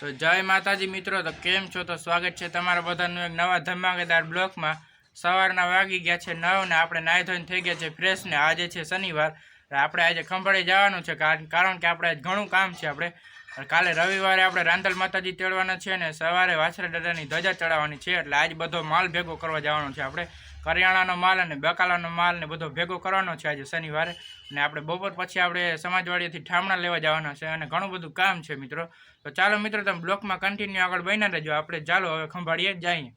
તો જય માતાજી મિત્રો, તો કેમ છો? તો સ્વાગત છે તમારા બધાનું એક નવા ધમાકેદાર બ્લોગમાં। સવારના વાગી ગયા છે 9 ને આપણે નાહી ધોઈને થઈ ગયા છે ફ્રેશ ને આજે છે શનિવાર। આપણે આજે ખંભાળી જવાનું છે કારણ કે આપણે ઘણું કામ છે। આપણે કાલે રવિવારે આપણે રાંદલ માતાજી તેડવાના છે ને સવારે વાછરા દાદાની ધજા ચડાવવાની છે, એટલે આજ બધો માલ ભેગો કરવા જવાનો છે। આપણે કરિયાણાનો માલ અને બકાલાનો માલ ને બધો ભેગો કરવાનો છે આજે શનિવારે, અને આપણે બપોર પછી આપણે સમાજવાડીથી ઠામણા લેવા જવાના છે અને ઘણું બધું કામ છે મિત્રો। તો ચાલો મિત્રો, તમે બ્લોગમાં કન્ટિન્યુ આગળ બન્યા રહેજો। આપણે ચાલો હવે ખંભાળીએ જઈએ।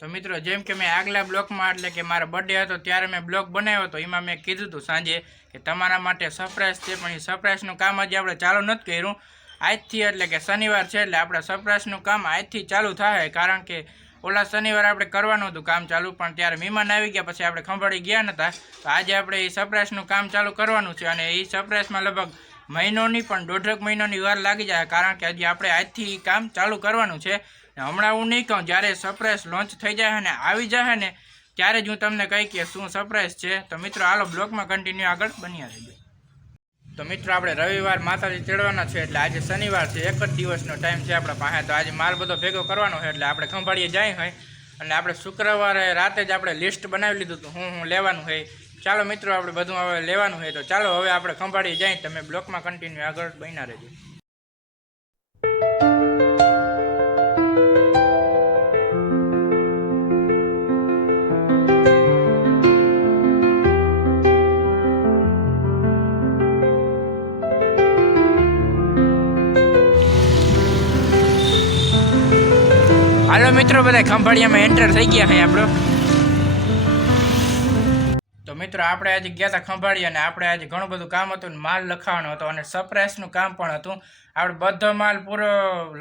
તો મિત્રો, જેમ કે મેં આગલા બ્લોગમાં એટલે કે મારો બર્થડે હતો ત્યારે મેં બ્લોગ બનાવ્યો હતો, એમાં મેં કીધું હતું સાંજે કે તમારા માટે સરપ્રાઈઝ છે, પણ એ સરપ્રાઈઝનું કામ હજી આપણે ચાલુ નથી કર્યું આજથી, એટલે કે શનિવાર છે એટલે આપણે સરપ્રાઈઝનું કામ આજથી ચાલુ થાય, કારણ કે ઓલા શનિવારે આપણે કરવાનું હતું કામ ચાલુ, પણ ત્યારે મહેમાન આવી ગયા પછી આપણે ખંભાળી ગયા નહોતા। તો આજે આપણે એ સરપ્રાઈઝનું કામ ચાલુ કરવાનું છે, અને એ સરપ્રાઈઝમાં લગભગ મહિનોની પણ 1.5 મહિનાની વાર લાગી જાય, કારણ કે હજી આપણે આજથી કામ ચાલુ કરવાનું છે। હમણાં હું નહીં કહું, જ્યારે સરપ્રાઈઝ લોન્ચ થઈ જાય ને આવી જાય ને ત્યારે જ હું તમને કહી કે શું સરપ્રાઈઝ છે। તો મિત્રો હાલો બ્લોગમાં કન્ટિન્યુ આગળ બન્યા રહેજો। તો મિત્રો, આપણે રવિવાર માતાજી તેડવાના છે એટલે આજે શનિવાર છે, એક જ દિવસનો ટાઈમ છે આપણા પાસે। તો આજે માલ બધો ભેગો કરવાનો છે એટલે આપણે ખંભાળીએ જાય હોય, અને આપણે શુક્રવારે રાતે જ આપણે લિસ્ટ બનાવી લીધું હતું હું લેવાનું હોય। ચાલો મિત્રો, આપણે બધું હવે લેવાનું હોય, તો ચાલો હવે આપણે ખંભાળીએ જાય। તમે બ્લોગમાં કન્ટિન્યુ આગળ બન્યા રહેજો। હાલો મિત્રો, બધા ખંભાળિયામાં એન્ટર થઈ ગયા છે આપણો। તો મિત્રો, આપણે આજે ગયા હતા ખંભાળી અને આપણે આજે ઘણું બધું કામ હતું ને માલ લખાવવાનો હતો અને સરપ્રાઈઝનું કામ પણ હતું। આપણે બધો માલ પૂરો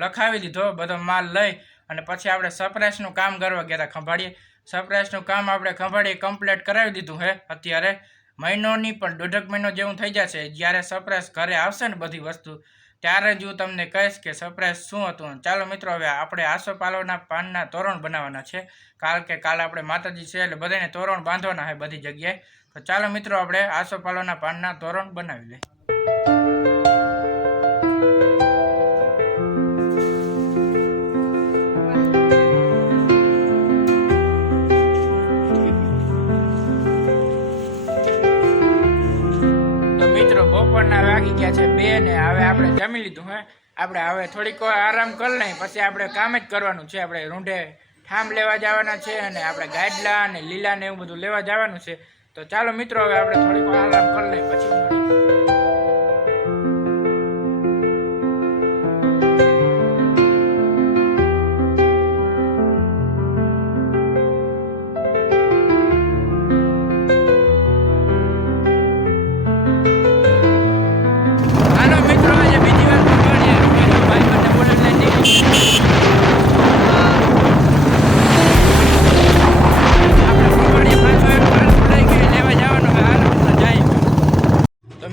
લખાવી દીધો, બધો માલ લઈ અને પછી આપણે સરપ્રાઈઝનું કામ કરવા ગયા હતા ખંભાળીએ। સરપ્રાઈઝનું કામ આપણે ખંભાળીએ કમ્પ્લીટ કરાવી દીધું છે। અત્યારે મહિનોની પણ 1.5 મહિનો જેવું થઈ જશે, જ્યારે સરપ્રાઈઝ ઘરે આવશે ને બધી વસ્તુ ત્યારે જ હું તમને કહીશ કે સરપ્રાઈઝ શું હતું। ચાલો મિત્રો, હવે આપણે આસોપાલવના પાનના તોરણ બનાવવાના છે, કારણ કે કાલે આપણે માતાજી છે એટલે બધાને તોરણ બાંધવાના છે બધી જગ્યાએ। તો ચાલો મિત્રો, આપણે આસોપાલવના પાનના તોરણ બનાવી લઈએ। બપોરના વાગી ગયા છે 2 ને હવે આપણે જમી લીધું હે। આપણે હવે થોડીક આરામ કરી લઈએ, પછી આપણે કામ જ કરવાનું છે। આપણે રૂંઢે ઠામ લેવા જવાના છે અને આપણે ગાડલા અને લીલા ને એવું બધું લેવા જવાનું છે। તો ચાલો મિત્રો, હવે આપણે થોડીક આરામ કરી લઈએ પછી મળીએ।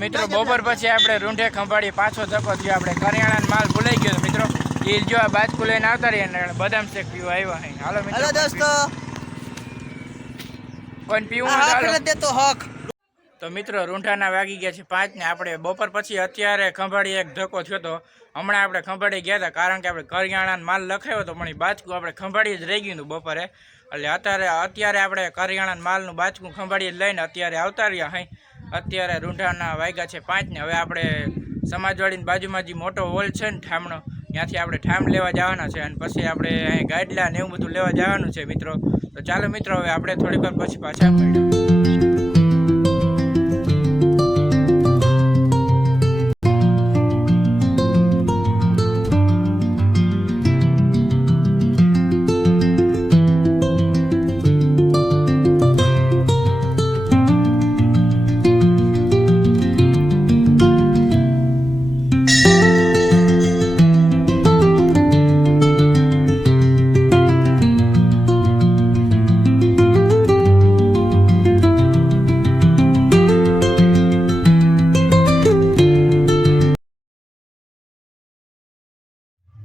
મિત્રો, બપોર પછી આપણે રૂંઢે ખંભાળીએ પાછો ધક્કો થયો। આપણે કરિયાણાનો માલ ભૂલાઈ ગયો મિત્રો, એ જો આ બાજકુ લઈને આવતા રહીએ ને બદામ શેક પીવા આવ્યા હે। હાલો મિત્રો દોસ્તો, કોઈ પીવું તો મિત્રો, રૂંઢાના વાગી ગયા છે 5 ને આપણે બપોર પછી અત્યારે ખંભાળીએ એક ધક્કો થયો હતો। હમણાં આપણે ખંભાળી ગયા હતા, કારણ કે આપણે કરિયાણાનો માલ લખાયો હતો, પણ એ બાજકું આપણે ખંભાળીએ જ રહી ગયું હતું બપોરે, એટલે અત્યારે આપણે કરિયાણાના માલનું બાજકું ખંભાળીએ જ લઈને અત્યારે આવતા રહ્યા હઈ। અત્યારે રૂંઢાના વાગ્યા છે 5 ને હવે આપણે સમાજવાડીની બાજુમાં જે મોટો હોલ છે ને ઠામણો, ત્યાંથી આપણે ઠામ લેવા જવાના છે, અને પછી આપણે અહીં ગાડલા ને એવું બધું લેવા જવાનું છે મિત્રો। તો ચાલો મિત્રો, હવે આપણે થોડીક વાર પછી પાછા મળીએ।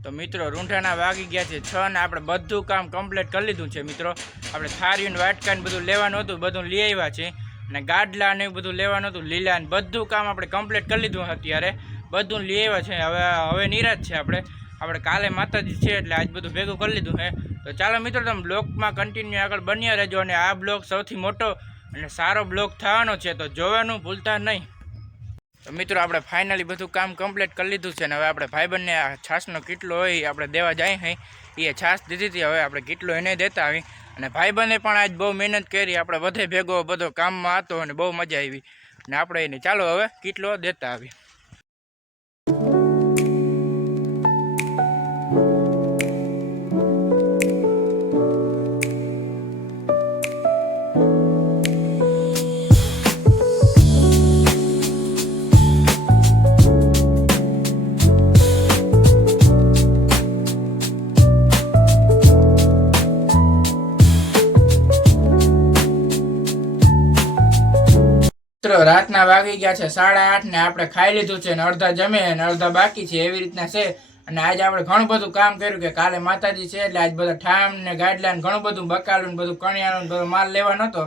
તો મિત્રો, રૂંઢાના વાગી ગયા છે 6 ને આપણે બધું કામ કમ્પ્લીટ કરી લીધું છે મિત્રો। આપણે થાળીને વાટકાને બધું લેવાનું હતું, બધું લઈ આવ્યા છે, અને ગાડલા ને બધું લેવાનું હતું, લીલા ને બધું કામ આપણે કમ્પ્લીટ કરી લીધું અત્યારે બધું લઈ આવ્યા છે। હવે નિરાશ છે આપણે, આપણે કાલે માતાજી છે એટલે આજ બધું ભેગું કરી લીધું છે. તો ચાલો મિત્રો તમે બ્લોગમાં કન્ટિન્યુ આગળ બન્યા રહેજો અને આ બ્લોગ સૌથી મોટો અને સારો બ્લોગ થવાનો છે તો જોવાનું ભૂલતા નહીં. તો મિત્રો આપણે ફાઇનલી બધું કામ કમ્પ્લીટ કરી લીધું છે ને હવે આપણે ભાઈબંધને આ છાશનો કેટલો હોય આપણે દેવા જાય હે એ છાશ દીધી હતી. હવે આપણે કેટલો એને દેતા આવી અને ભાઈબંધે પણ આજ બહુ મહેનત કરી. આપણે બધે ભેગો બધો કામમાં હતો અને બહુ મજા આવી અને આપણે એને ચાલો હવે કેટલો દેતા આવી. રાતના વાગી ગયા છે 8:30 ને આપણે ખાઈ લીધું છે ને અડધા જમે અને અડધા બાકી છે એવી રીતના છે. અને આજે આપણે ઘણું બધું કામ કર્યું કે કાલે માતાજી છે એટલે આજ બધા ઠામ ને ગાડલા ને ઘણું બધું બકાલું બધું કણિયાનું બધો માલ લેવાનો હતો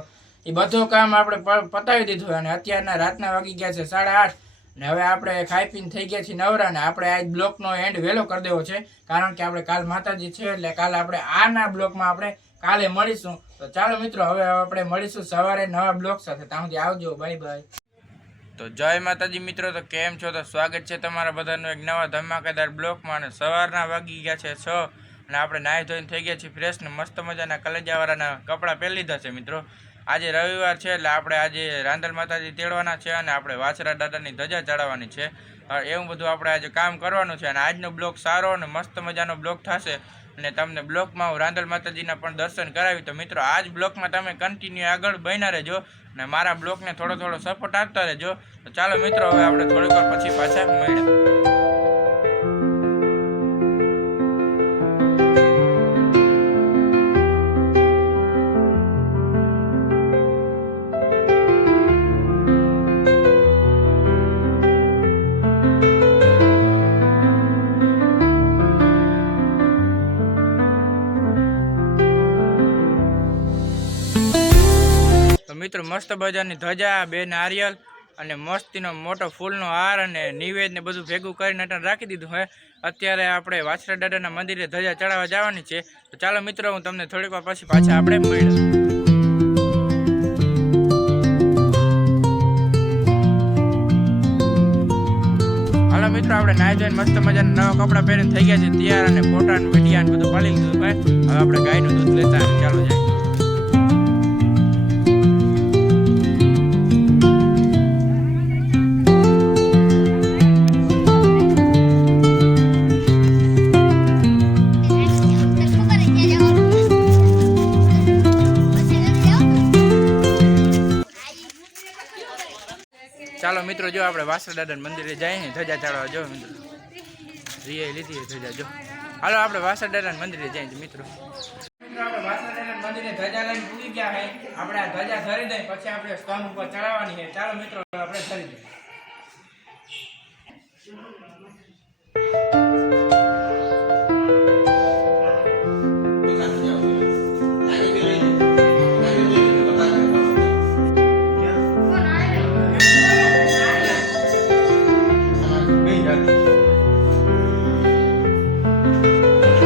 એ બધું કામ આપણે પતાવી દીધું. અને અત્યારના રાતના વાગી ગયા છે 8:30 ને હવે આપણે ખાઈ પીને થઈ ગયા છીએ નવરા ને આપણે આજ બ્લોકનો એન્ડ વહેલો કરી દેવો છે કારણ કે આપણે કાલ માતાજી છે એટલે કાલે આપણે આના બ્લોકમાં આપણે કાલે મળીશું. તો ચાલો મિત્રો હવે આપણે મળીશું સવારે નવા બ્લોગ સાથે. ત્યાં સુધી આવજો, બાય બાય. તો જય માતાજી મિત્રો. તો કેમ છો? તો સ્વાગત છે તમારા બધાનું એક નવા ધમાકેદાર બ્લોગમાં. અને સવારના વાગી ગયા છે 6 અને આપણે નાહી ધોઈને થઈ ગયા છીએ ફ્રેશ ને મસ્ત મજાના કલેજાવાળાના કપડાં પહેરી લીધા છે મિત્રો. આજે રવિવાર છે એટલે આપણે આજે રાંદલ માતાજી તેડવાના છે અને આપણે વાછરા દાદાની ધજા ચડાવવાની છે. એવું બધું આપણે આજે કામ કરવાનું છે અને આજનો બ્લોગ સારો અને મસ્ત મજાનો બ્લોગ થશે અને તમને બ્લોગમાં હું રાંદલ માતાજીના પણ દર્શન કરાવી. તો મિત્રો આજ બ્લોગમાં તમે કન્ટિન્યુ આગળ બન્યા રહેજો અને મારા બ્લોગને થોડો સપોર્ટ આપતા રહેજો. તો ચાલો મિત્રો હવે આપણે થોડીક વાર પછી પાછા મળીએ. મિત્રો મસ્ત બજારની ધજા, 2 નારિયેલ અને મસ્તીનો મોટો ફૂલનો હાર અને નિવેદ ને બધું ભેગું કરીને રાખી દીધું છે. અત્યારે આપણે વાછરા દાદાના મંદિરે ધજા ચડાવવા જવાની છે. તો ચાલો મિત્રો હું તમને થોડીક વાર પછી પાછા આપણે મળીએ. હાલો મિત્રો આપણે નાઈ ધોઈને મસ્ત મજાના નવા કપડાં પહેરીને થઈ ગયા છે તૈયાર અને ફોટા ને વિડીયા ને બધું પાડી લીધું ભાઈ. હવે આપણે ગાયનું દૂધ લેતા ચાલો જાય. ચાલો મિત્રો જો આપણે વાછરા દાદાના મંદિરે જઈએ ને ધજા ચડાવવા. જો મિત્રો રીએ લીધી ધજા. જો હાલો આપણે વાછરા દાદાના મંદિરે જઈએ મિત્રો. આપણે વાછરા દાદાના મંદિરે ધજા લઈને પૂરી ગયા છે. આપણે આ ધજા ધરી દઈએ પછી આપણે સ્તંભ ઉપર ચડાવવાની છે. ચાલો મિત્રો આપણે ધરી દઈએ.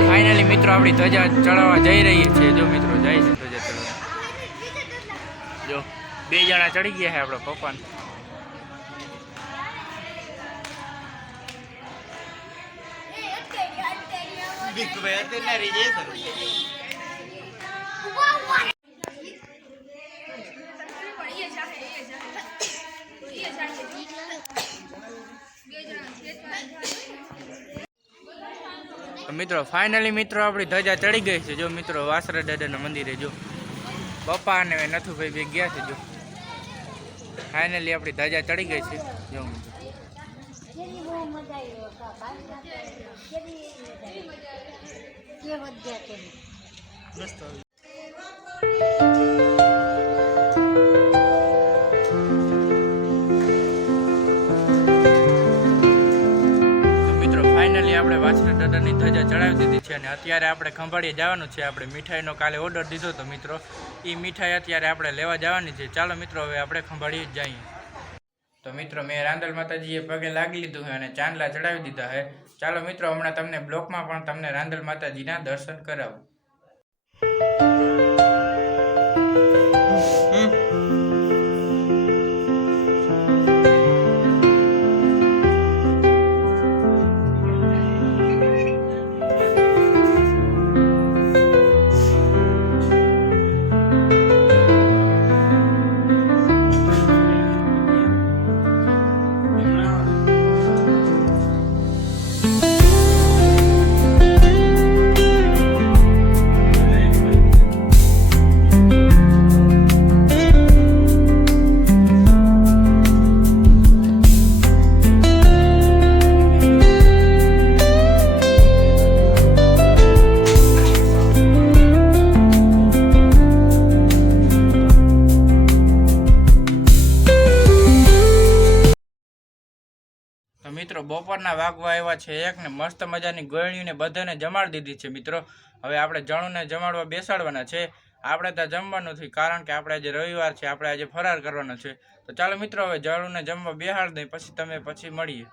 ફાઇનલી મિત્રો આપણી ધજા ચડાવવા જઈ રહી છે. જો મિત્રો જાય છે ધજા ચડાવવા. જો 2 જણા ચડી ગયા છે આપણા પપ્પાને. મિત્રો ફાઇનલી મિત્રો આપણી ધજા ચડી ગઈ છે. જો મિત્રો વાછરા દાદાના મંદિરે જો પપ્પા અને નથુભાઈ બે ગયા છે. જો ફાઇનલી આપણી ધજા ચડી ગઈ છે. જો આપણે વાછરા દાદાની ધજા ચડાવી દીધી છે અને અત્યારે આપણે ખંભાળીએ જવાનું છે. આપણે મીઠાઈનો કાલે ઓર્ડર દીધો તો મિત્રો એ મીઠાઈ અત્યારે આપણે લેવા જવાની છે. ચાલો મિત્રો હવે આપણે ખંભાળીએ જઈએ. તો મિત્રો મેં રાંદલ માતાજીએ પગે લાગી લીધું છે અને ચાંદલા ચડાવી દીધા છે. ચાલો મિત્રો હમણાં તમને બ્લોકમાં પણ તમને રાંદલ માતાજીના દર્શન કરાવું. તો મિત્રો બપોરના વાગવા આવ્યા છે એક ને મસ્ત મજાની ગળણીને બધાને જમાડી દીધી છે મિત્રો. હવે આપણે જણુને જમાડવા બેસાડવાના છે. આપણે ત્યાં જમવાનું નથી કારણ કે આપણે આજે રવિવાર છે, આપણે આજે ફરાર કરવાનો છે. તો ચાલો મિત્રો હવે જણુને જમવા બેહાડ દઈએ, પછી મળીએ.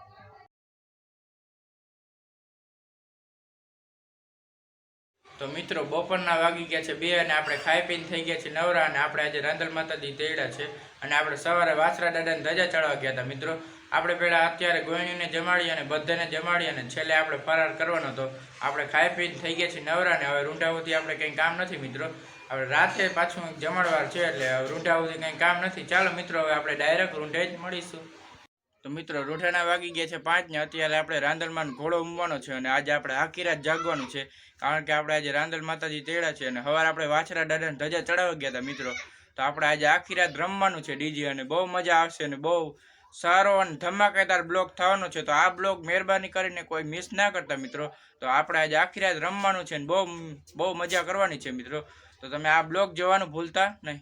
તો મિત્રો બપોરના વાગી ગયા છે 2 અને આપણે ખાઈ પીને થઈ ગયા છે નવરા. અને આપણે આજે રાંદલ માતાજી તેડ્યા છે અને આપણે સવારે વાછરા દાદાને ધજા ચડવા ગયા હતા મિત્રો. આપણે પહેલાં અત્યારે ગોયણીને જમાડી અને બધાને જમાડી અને છેલ્લે આપણે ફરાર કરવાનો હતો. આપણે ખાઈ પીને થઈ ગયા છીએ નવરા ને હવે રૂંઢાઓથી આપણે કંઈ કામ નથી મિત્રો. આપણે રાતે પાછું જમાડવાર છે એટલે રૂંઢાઓથી કંઈ કામ નથી. ચાલો મિત્રો હવે આપણે ડાયરેક્ટ રૂંઢે જ મળીશું. તો મિત્રો રૂંઢાના વાગી ગયા છે 5 ને અત્યારે આપણે રાંદલમાં ઘોડો ઉમવાનો છે અને આજે આપણે આખી રાત જાગવાનું છે કારણ કે આપણે આજે રાંદલ માતાજી તેડા છે અને સવારે આપણે વાછરા દાદાને ધજા ચડાવવા ગયા હતા મિત્રો. તો આપણે આજે આખી રાત રમવાનું છે ડીજે અને બહુ મજા આવશે અને બહુ સારો અને ધમાકેદાર બ્લોગ થવાનો છે. તો આ બ્લોગ મહેરબાની કરીને કોઈ મિસ ના કરતા મિત્રો. તો આપણે આજે આખી રાત રમવાનું છે અને બહુ મજા કરવાની છે મિત્રો. તો તમે આ બ્લોગ જોવાનું ભૂલતા નહીં.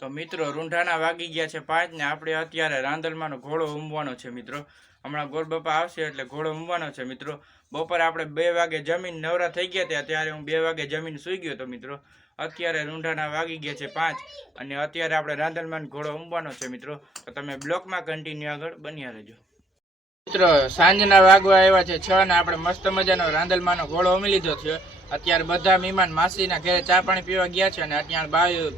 તો મિત્રો રૂંઢાના વાગી ગયા છે 5 ને આપણે અત્યારે રાંદલમાંનો ઘોડો ઉમવાનો છે મિત્રો. હમણાં ગોરબાપા આવશે એટલે ઘોડો ઉમવાનો છે મિત્રો. બપોરે આપણે 2 વાગે જમીન નવરા થઈ ગયા હતા ત્યારે હું 2 વાગે જમીન સૂઈ ગયો હતો મિત્રો. અત્યારે રૂંઢાના વાગી ગયા છે 5 અને અત્યારે આપણે રાંદલમાંનો ઘોડો ઉમવાનો છે મિત્રો. તો તમે બ્લોકમાં કન્ટિન્યુ આગળ બન્યા રહેજો મિત્રો. સાંજના વાગવા આવ્યા છે 6 ને આપણે મસ્ત મજાનો રાંદલમાંનો ઘોડો ઉમી લીધો છે. અત્યારે બધા મહેમાન માસીના ઘરે ચા પાણી પીવા ગયા છે અને અત્યારે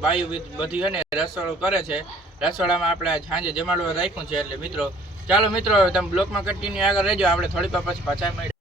બાયુ બધી અને રસોડું કરે છે. રસોડામાં આપણે સાંજે જમાડવા રાખ્યું છે એટલે મિત્રો ચાલો મિત્રો હવે તમે બ્લોકમાં કન્ટિન્યુ આગળ રહેજો. આપણે થોડી વાર પછી પાછા મળીએ.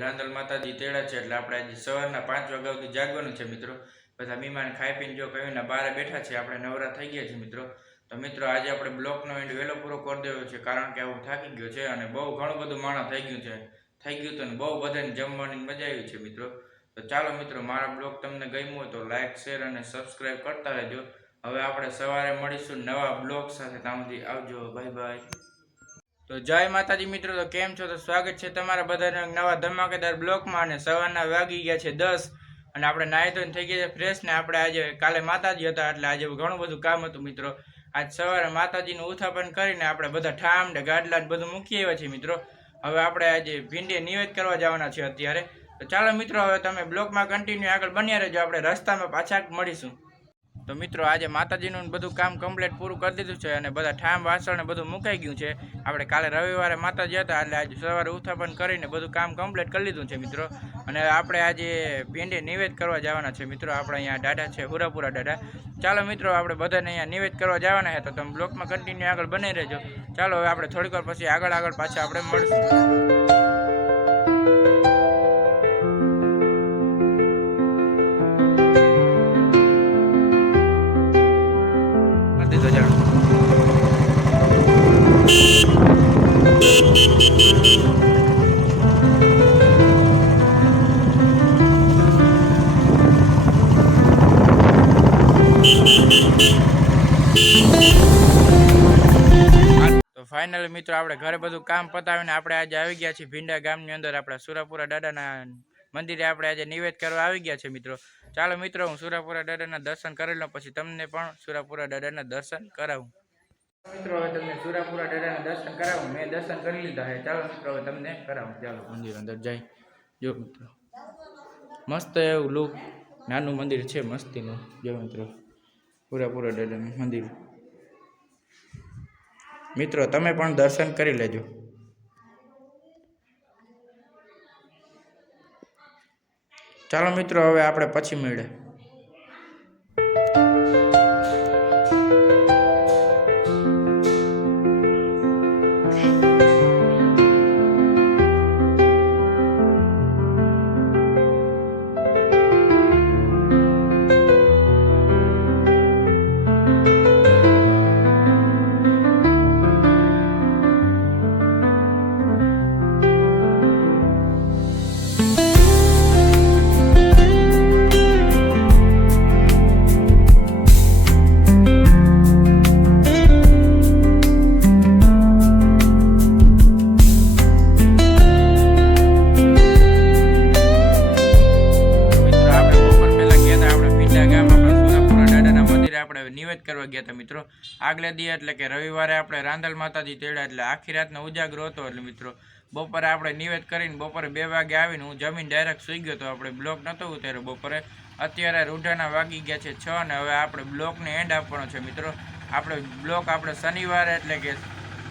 રાંદલ માતાજી તેડા છે એટલે આપણે આજે સવારના 5 વાગ્યા સુધી જાગવાનું છે મિત્રો. બધા મહેમાન ખાઈ પીને જો કહીને બહાર બેઠા છે, આપણે નવરા થઈ ગયા છે મિત્રો. તો મિત્રો આજે આપણે બ્લોકનો એન્ડ વહેલો પૂરો કરી દેવો છે કારણ કે હું થાકી ગયો છે અને બહુ ઘણું બધું માણસ થઈ ગયું હતું અને બહુ બધાને જમવાની મજા આવી છે મિત્રો. તો ચાલો મિત્રો મારા બ્લોગ તમને ગમ્યો હોય તો લાઈક શેર અને સબસ્ક્રાઈબ કરતા રહેજો. હવે આપણે સવારે મળીશું નવા બ્લોગ સાથે. ત્યાં સુધી આવજો, બાય બાય. તો જય માતાજી મિત્રો. તો કેમ છો? તો સ્વાગત છે તમારા બધાના નવા ધમાકેદાર બ્લોકમાં. અને સવારના વાગી ગયા છે 10 અને આપણે નાહી ધોઈને થઈ ગયા છે ફ્રેશ ને આપણે આજે કાલે માતાજી હતા એટલે આજે ઘણું બધું કામ હતું મિત્રો. આજ સવારે માતાજીનું ઉત્થાપન કરીને આપણે બધા ઠામ ને ગાડલા ને બધું મૂકી આવ્યા છીએ મિત્રો. હવે આપણે આજે ભીંડી નિવેદ કરવા જવાના છે અત્યારે. તો ચાલો મિત્રો હવે તમે બ્લોકમાં કન્ટિન્યુ આગળ બન્યા રહેજો. આપણે રસ્તામાં પાછા મળીશું. તો મિત્રો આજે માતાજીનું બધું કામ કમ્પ્લીટ પૂરું કરી દીધું છે અને બધા ઠામ વાસણ ને બધું મુકાઈ ગયું છે. આપણે કાલે રવિવારે માતાજી હતા એટલે આજે સવારે ઉત્થાપન કરીને બધું કામ કમ્પ્લીટ કરી લીધું છે મિત્રો. અને આપણે આજે ભીંડી નિવેદ કરવા જવાના છે મિત્રો. આપણે અહીંયા દાદા છે, હુરાપુરા દાદા. ચાલો મિત્રો આપણે બધાને અહીંયા નિવેદ કરવા જવાના છે. તો તમે બ્લોકમાં કન્ટિન્યુ આગળ બની રહેજો. ચાલો હવે આપણે થોડીક વાર પછી આગળ પાછા આપણે મળશું. ફાઇનલી મિત્રો આપણે ઘરે બધું કામ પતાવીને આપણે આજે આવી ગયા છીએ ભીંડા ગામની અંદર આપણા સુરાપુરા દાદાના મંદિરે આપણે આજે નિવેદ કરવા આવી ગયા છે મિત્રો. ચાલો મિત્રો, હું સુરાપુરા દાદાના દર્શન કરી લઉં, પછી તમને પણ સુરાપુરા દાદાના દર્શન કરાવું. મિત્રો હવે તમને સુરાપુરા દાદાના દર્શન કરાવું. મેં દર્શન કરી લીધા છે. ચાલો મિત્રો હવે તમને કરાવું. ચાલો મંદિર અંદર જાય. જો મિત્રો મસ્ત એવું લુક, નાનું મંદિર છે મસ્તીનું. જો મિત્રો સુરાપુરા દાદાનું મંદિર. મિત્રો તમે પણ દર્શન કરી લેજો. ચાલો મિત્રો હવે આપણે પછી મળીએ. નિવેદ કરવા ગયા હતા મિત્રો. આગલે દી એટલે કે રવિવારે આપણે રાંદલ માતાજી તેડા, એટલે આખી રાતનો ઉજાગરો હતો. એટલે મિત્રો બપોરે આપણે નિવેદ કરીને બપોરે 2 વાગે આવીને હું જમીન ડાયરેક્ટ સૂઈ ગયો હતો. આપણે બ્લોક નહોતો ઉતાર્યો બપોરે. અત્યારે રૂઢાના વાગી ગયા છે 6 અને હવે આપણે બ્લોકને એન્ડ આપવાનો છે મિત્રો. આપણે બ્લોક આપણે શનિવારે એટલે કે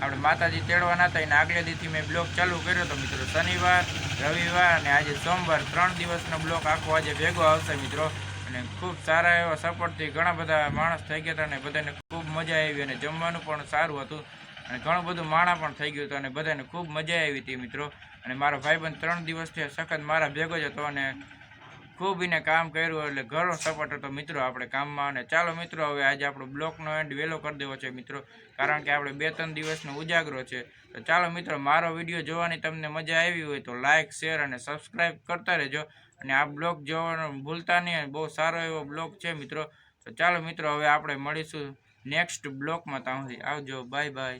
આપણે માતાજી તેડવાના હતા એને આગલે દીથી મેં બ્લોક ચાલુ કર્યો હતો મિત્રો. શનિવાર, રવિવાર અને આજે સોમવાર 3 દિવસનો બ્લોક આખો આજે ભેગો આવશે મિત્રો. અને ખૂબ સારા એવા સપોર્ટથી ઘણા બધા માણસ થઈ ગયા હતા અને બધાને ખૂબ મજા આવી અને જમવાનું પણ સારું હતું અને ઘણું બધું માણા પણ થઈ ગયું હતું અને બધાને ખૂબ મજા આવી હતી મિત્રો. અને મારો ભાઈબંધ 3 દિવસથી સખત મારા ભેગો જ હતો અને ખૂબ એને કામ કર્યું, એટલે ઘણો સપોર્ટ હતો મિત્રો આપણે કામમાં. અને ચાલો મિત્રો હવે આજે આપણો બ્લોકનો એન્ડ વહેલો કરી દેવો છે મિત્રો, કારણ કે આપણે 2-3 દિવસનો ઉજાગરો છે. તો ચાલો મિત્રો, મારો વિડીયો જોવાની તમને મજા આવી હોય તો લાઇક, શેર અને સબસ્ક્રાઈબ કરતા રહેજો. અને આ બ્લોગ જોવાનું ભૂલતા નહીં, બહુ સારો એવો બ્લોગ છે મિત્રો. તો ચાલો મિત્રો હવે આપણે મળીશું નેક્સ્ટ બ્લોગમાં. ત્યાં સુધી આવજો, બાય બાય.